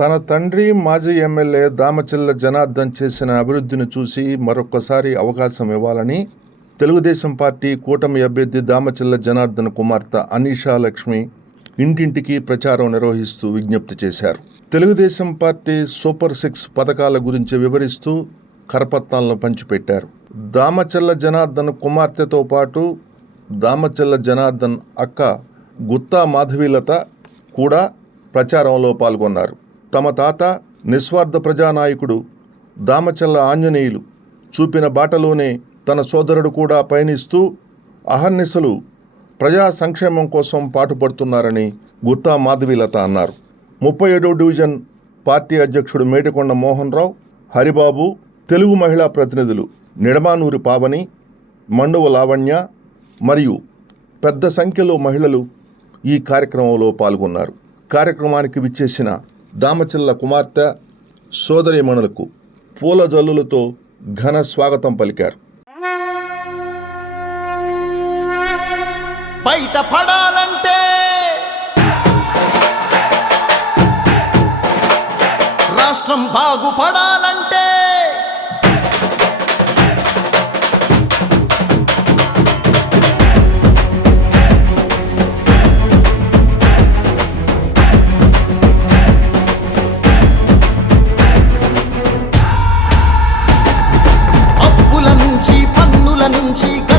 తన తండ్రి మాజీ ఎమ్మెల్యే దామచిల్ల జనార్దన్ చేసిన అభివృద్ధిని చూసి మరొక్కసారి అవకాశం ఇవ్వాలని తెలుగుదేశం పార్టీ కూటమి అభ్యర్థి దామచిల్ల జనార్దన్ కుమార్తె అనీషా లక్ష్మి ఇంటింటికి ప్రచారం నిర్వహిస్తూ విజ్ఞప్తి చేశారు. తెలుగుదేశం పార్టీ సూపర్ సిక్స్ పథకాల గురించి వివరిస్తూ కరపత్రాలను పంచిపెట్టారు. దామచల్ల జనార్దన్ కుమార్తెతో పాటు దామచల్ల జనార్దన్ అక్క గుత్తా మాధవీలత కూడా ప్రచారంలో పాల్గొన్నారు. తమ తాత నిస్వార్థ ప్రజానాయకుడు దామచల్ల ఆంజనేయులు చూపిన బాటలోనే తన సోదరుడు కూడా పయనిస్తూ అహర్నిశలు ప్రజా సంక్షేమం కోసం పాటుపడుతున్నారని గుత్తా మాధవీలత అన్నారు. ముప్పై ఏడో డివిజన్ పార్టీ అధ్యక్షుడు మేటికొండ మోహన్ రావు హరిబాబు తెలుగు మహిళా ప్రతినిధులు నిడమానూరి పావని మండువ లావణ్య మరియు పెద్ద సంఖ్యలో మహిళలు ఈ కార్యక్రమంలో పాల్గొన్నారు. కార్యక్రమానికి విచ్చేసిన దామచిల్ల కుమార్తె సోదరిమణులకు పూల జల్లులతో ఘన స్వాగతం పలికారు. బయట పడాలంటే రాష్ట్రం బాగుపడాలంటే contigo.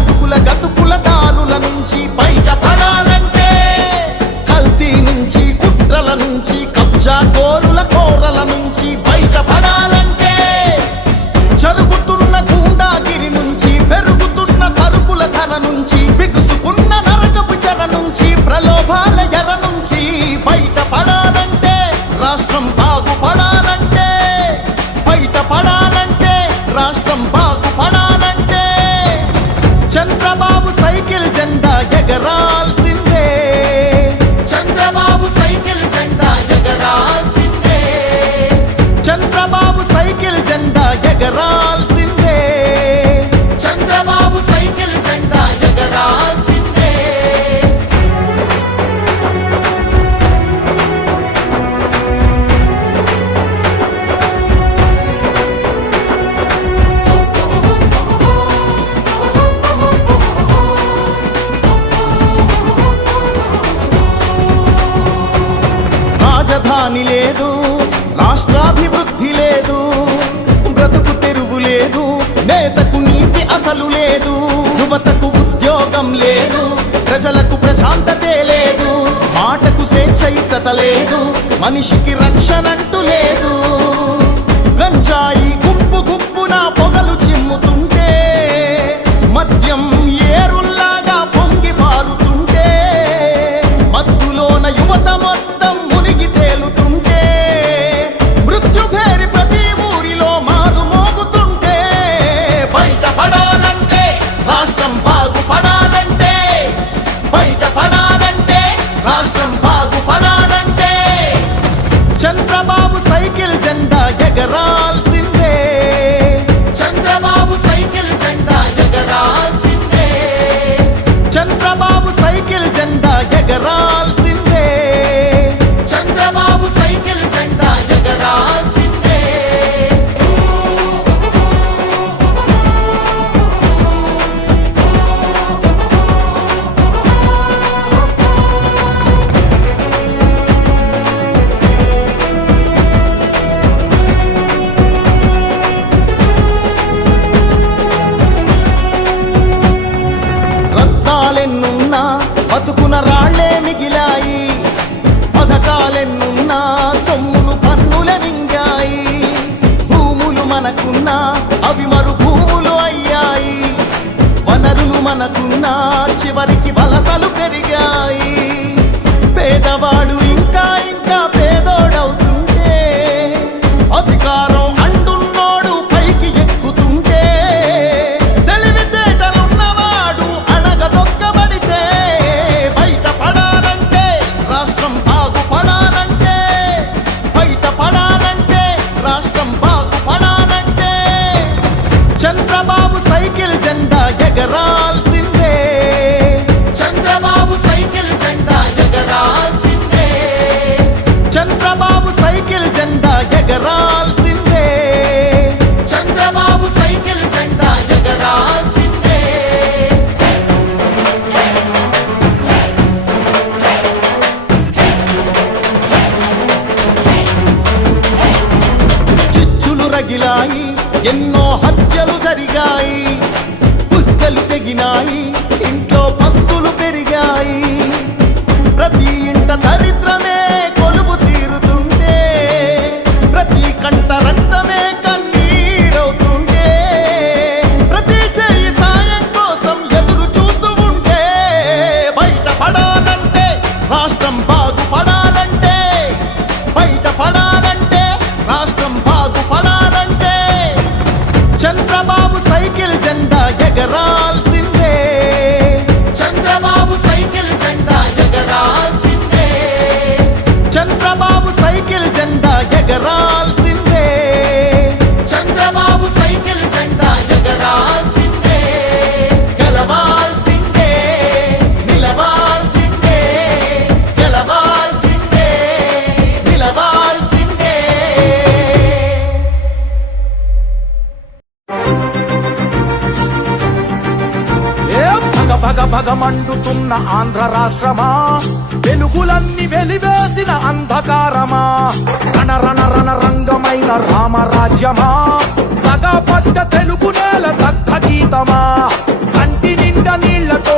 హాని లేదు రాష్ట్రాభివృద్ధి లేదు బ్రతుకు తెరువు లేదు నేతకు నీతి అసలు లేదు యువతకు ఉద్యోగం లేదు ప్రజలకు ప్రశాంతతే లేదు మాటకు స్వేచ్ఛ ఇచ్చట లేదు మనిషికి రక్షణంటూ లేదు. గంజాయి గుప్పు గుప్పున పొగలు చిమ్ముతుంటే మద్యం మండుతున్న ఆంధ్ర రాష్ట్రమా? వెలుగులన్నీ వెలివేసిన అంధకారమా? రణ రణ రణ రంగమైన రామరాజ్యమా? పడ్డ తెలుగు నేల దక్క గీతమా? కంటి నిండ నీళ్ళతో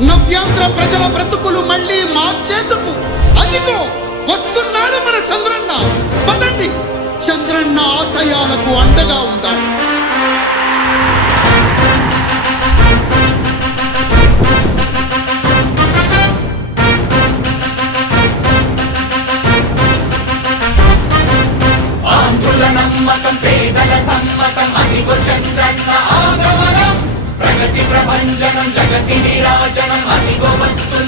నవ్యాంధ్ర ప్రజల బ్రతుకులు మళ్ళీ మార్చేందుకు అదిగో వస్తున్నాడు మన చంద్రన్న. పదండి. చంద్రన్న ఆశయాలకు అండగా ఉంటాడు నమ్మకం పేదల సమ్మతం అదిగో చంద్రన్న ఆగమనం. జగతి ప్రభంజనం జగతి నిరాజనం అదిగో వస్తున్న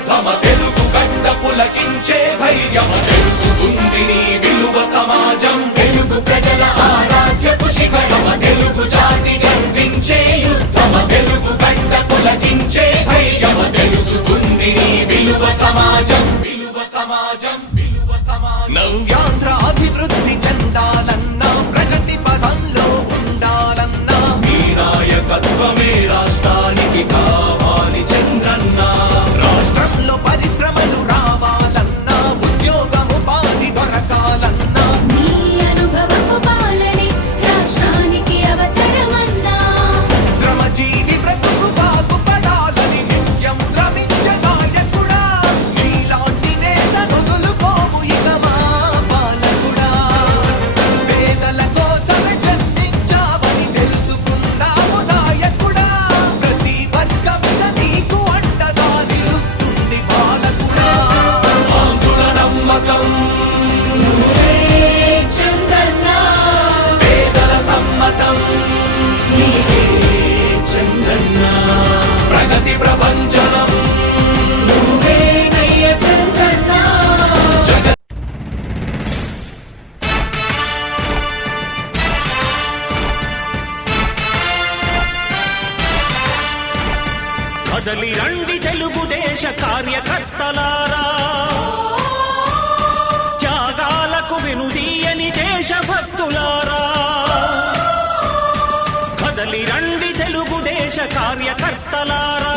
కార్యకర్తలారా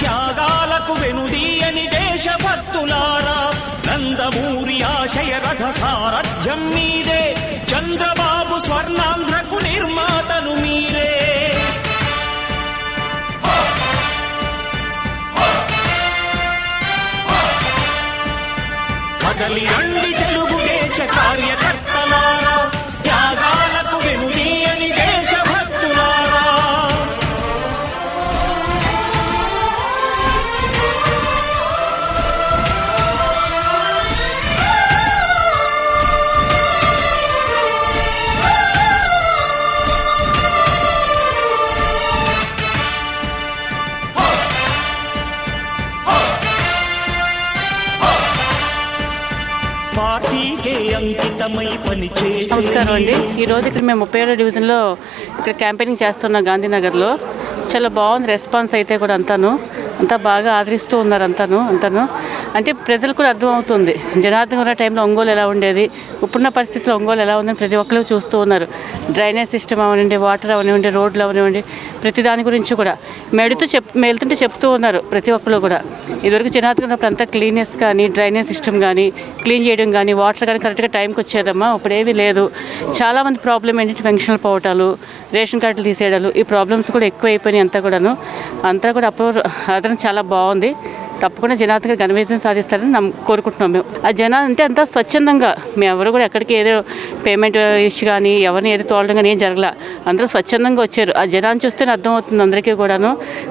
త్యాగాలకు వెనుదీయని దేశభక్తులారా నందమూరి ఆశయ రథ సారథ్యం మీదే చంద్రబాబు స్వర్ణాంధ్రకు నిర్మాతలు మీరే. కదలి అండి నమస్కారం అండి. ఈరోజు ఇక్కడ మేము ముప్పై ఏడో డివిజన్లో ఇక్కడ క్యాంపెయినింగ్ చేస్తున్నాం గాంధీనగర్లో. చాలా బాగుంది రెస్పాన్స్ అయితే కూడా అంతాను. అంతా బాగా ఆదరిస్తూ ఉన్నారు అంతాను అంతాను. అంటే ప్రజలకు కూడా అర్థమవుతుంది. జనార్దన్ ఉన్న టైంలో ఒంగోలు ఎలా ఉండేది? ఇప్పుడున్న పరిస్థితిలో ఒంగోలు ఎలా ఉందని ప్రతి ఒక్కరు చూస్తూ ఉన్నారు. డ్రైనేజ్ సిస్టమ్ అవనివ్వండి వాటర్ అవనివ్వండి రోడ్లు అవనివ్వండి ప్రతి దాని గురించి కూడా మెడుతూ చెప్ మెళ్తుంటే చెప్తూ ఉన్నారు ప్రతి ఒక్కరు కూడా. ఇదివరకు జనార్దన్ ఉన్నప్పుడు అంతా క్లీనెస్ కానీ డ్రైనేజ్ సిస్టమ్ కానీ క్లీన్ చేయడం కానీ వాటర్ కానీ కరెక్ట్గా టైంకి వచ్చేదమ్మా ఇప్పుడు ఏమీ లేదు. చాలామంది ప్రాబ్లం ఏంటంటే పెన్షన్లు పోవటాలు రేషన్ కార్డులు తీసేయడాలు ఈ ప్రాబ్లమ్స్ కూడా ఎక్కువ అయిపోయినాయి అంతా కూడాను. అంతా కూడా అప్పుడు అదన చాలా బాగుంది. తప్పకుండా జనార్దన్ గారు ఘన విజయం సాధిస్తారని నమ్ కోరుకుంటున్నాం మేము. ఆ జనాలు అంటే అంతా స్వచ్ఛందంగా మేము ఎవరు కూడా ఎక్కడికి ఏదో పేమెంట్ ఇష్యూ కానీ ఎవరిని ఏదో తోలడం కానీ ఏం జరగల. అందరూ స్వచ్ఛందంగా వచ్చారు. ఆ జనాన్ని చూస్తేనే అర్థమవుతుంది అందరికీ కూడాను.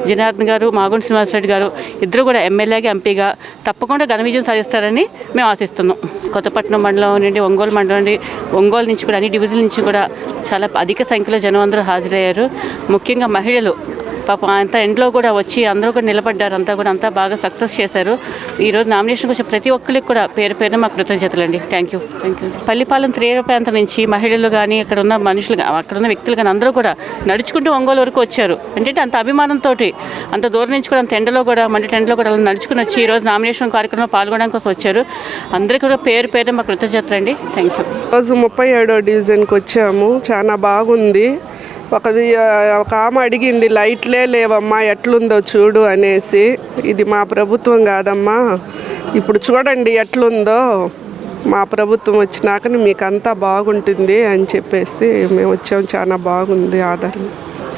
జనార్దన్ గారు మాగుంటి శ్రీనివాసరెడ్డి గారు ఇద్దరు కూడా ఎమ్మెల్యేగా ఎంపీగా తప్పకుండా ఘన విజయం సాధిస్తారని మేము ఆశిస్తున్నాం. కొత్తపట్నం మండలం నుండి ఒంగోలు మండలం నుండి ఒంగోలు నుంచి కూడా అన్ని డివిజన్ నుంచి కూడా చాలా అధిక సంఖ్యలో జనం అందరూ హాజరయ్యారు. ముఖ్యంగా మహిళలు పాపం అంతా ఎండ్లో కూడా వచ్చి అందరూ కూడా నిలబడ్డారు. అంతా కూడా అంతా బాగా సక్సెస్ చేశారు. ఈరోజు నామినేషన్కి వచ్చే ప్రతి ఒక్కరికి కూడా పేరు పేరున మా కృతజ్ఞతలండి thank you thank you Pallipalem త్రీర ప్రాంతం నుంచి మహిళలు కానీ అక్కడ ఉన్న మనుషులు అక్కడ ఉన్న వ్యక్తులు కానీ అందరూ కూడా నడుచుకుంటూ ఒంగోలు వరకు వచ్చారు. అంటే అంత అభిమానంతో అంత దూరం నుంచి కూడా అంత ఎండలో కూడా మంటి ఎండలో కూడా నడుచుకుని వచ్చి ఈరోజు నామినేషన్ కార్యక్రమంలో పాల్గొనడం కోసం వచ్చారు. అందరికీ కూడా పేరు పేరున మా కృతజ్ఞతలండి థ్యాంక్ యూ రోజు ముప్పై ఏడో డివిజన్కి వచ్చాము. చాలా బాగుంది. ఒక ఒక ఆమె అడిగింది లైట్లే లేవమ్మా ఎట్లుందో చూడు అనేసి. ఇది మా ప్రభుత్వం కాదమ్మా. ఇప్పుడు చూడండి ఎట్లుందో. మా ప్రభుత్వం వచ్చినాక మీకు అంతా బాగుంటుంది అని చెప్పేసి మేము వచ్చాము చాలా బాగుంది ఆదరణ.